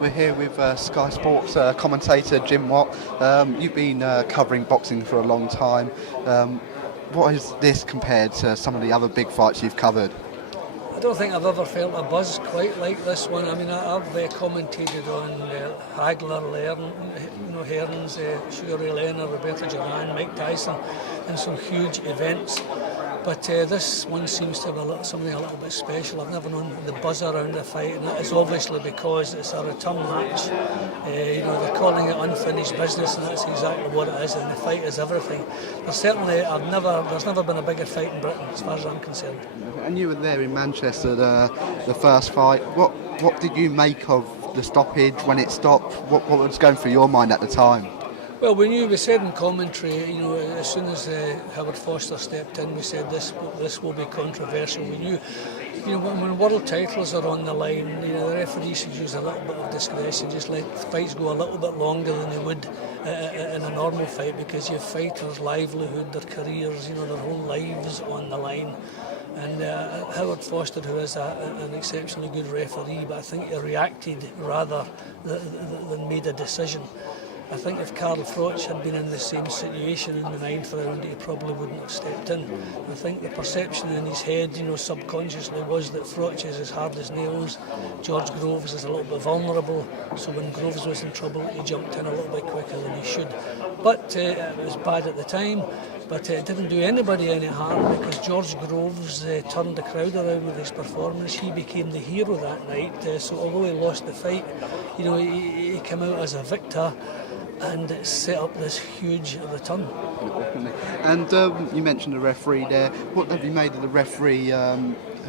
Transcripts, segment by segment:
We're here with Sky Sports commentator Jim Watt. You've been covering boxing for a long time. What is this compared to some of the other big fights you've covered? I don't think I've ever felt a buzz quite like this one. I mean, I've commentated on Hagler, Hearns, Shuri Lerner, Roberto Duran, Mike Tyson, and some huge events. But this one seems to have something a little bit special. I've never known the buzz around the fight, and that is obviously because it's a return match. They're calling it unfinished business, and that's exactly what it is. And the fight is everything. There's never been a bigger fight in Britain, as far as I'm concerned. And you were there in Manchester, the first fight. What did you make of the stoppage when it stopped? What was going through your mind at the time? Well, we said in commentary, as soon as Howard Foster stepped in, we said this will be controversial. We knew, when world titles are on the line, the referee should use a little bit of discretion, just let fights go a little bit longer than they would in a normal fight, because you have fighters' livelihood, their careers, their whole lives on the line. And Howard Foster, who is an exceptionally good referee, but I think he reacted rather than made a decision. I think if Karl Froch had been in the same situation in the ninth round, he probably wouldn't have stepped in. I think the perception in his head, subconsciously, was that Froch is as hard as nails, George Groves is a little bit vulnerable, so when Groves was in trouble, he jumped in a little bit quicker than he should. But it was bad at the time, but it didn't do anybody any harm, because George Groves turned the crowd around with his performance. He became the hero that night, so although he lost the fight, he came out as a victor, and it set up this huge return. And you mentioned the referee there. What have you made of the referee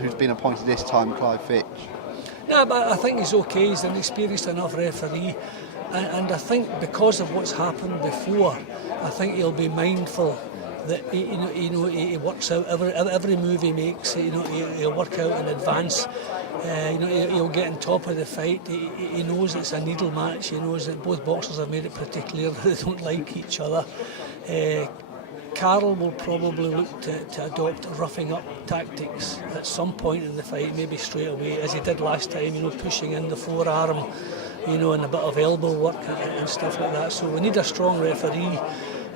who's been appointed this time, Clive Fitch? No, but I think he's okay. He's an experienced enough referee, and I think because of what's happened before, I think he'll be mindful that he works out every move he makes. He'll work out in advance. He'll get on top of the fight. He knows it's a needle match. He knows that both boxers have made it pretty clear that they don't like each other. Karl will probably look to adopt roughing up tactics at some point in the fight, maybe straight away, as he did last time, pushing in the forearm, and a bit of elbow work and stuff like that. So we need a strong referee.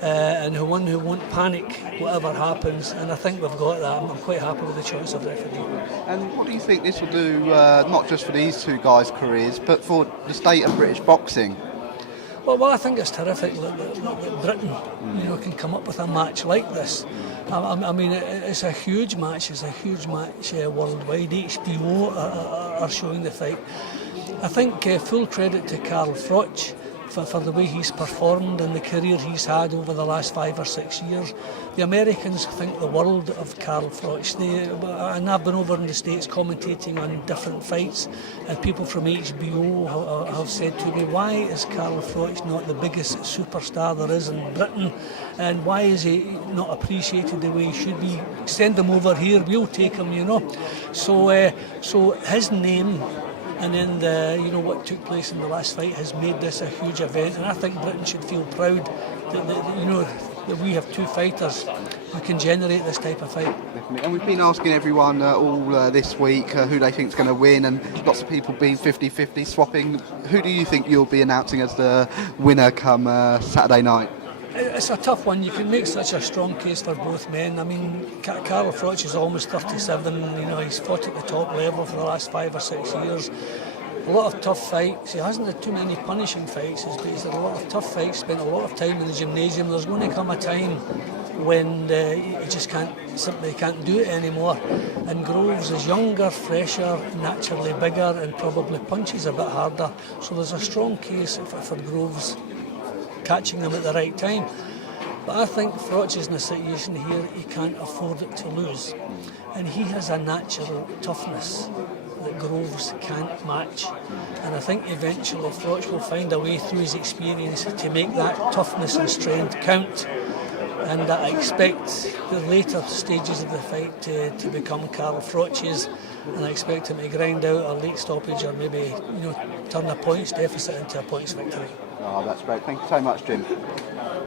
And one who won't panic whatever happens, and I think we've got that. I'm quite happy with the choice of referee. And what do you think this will do, not just for these two guys' careers, but for the state of British boxing? Well, I think it's terrific that Britain, can come up with a match like this. I mean, it's a huge match. It's a huge match worldwide. HBO are showing the fight. I think full credit to Karl Froch for the way he's performed and the career he's had over the last 5 or 6 years. The Americans think the world of Karl Froch. And I've been over in the States commentating on different fights, and people from HBO have said to me, why is Karl Froch not the biggest superstar there is in Britain, and why is he not appreciated the way he should be? Send him over here, we'll take him, So his name, and then what took place in the last fight has made this a huge event, and I think Britain should feel proud that we have two fighters who can generate this type of fight. Definitely. And we've been asking everyone all this week who they think is going to win, and lots of people being 50-50 swapping. Who do you think you'll be announcing as the winner come Saturday night? It's a tough one. You can make such a strong case for both men. I mean, Karl Froch is almost 37. He's fought at the top level for the last 5 or 6 years. A lot of tough fights. He hasn't had too many punishing fights, but he's had a lot of tough fights, spent a lot of time in the gymnasium. There's going to come a time when he just simply can't do it anymore. And Groves is younger, fresher, naturally bigger, and probably punches a bit harder. So there's a strong case for Groves catching them at the right time. But I think Froch is in a situation here he can't afford it to lose. And he has a natural toughness that Groves can't match. And I think eventually Froch will find a way through his experience to make that toughness and strength count. And I expect the later stages of the fight to become Karl Froch's, and I expect him to grind out a late stoppage or maybe turn a points deficit into a points victory. Oh, that's great. Thank you so much, Jim.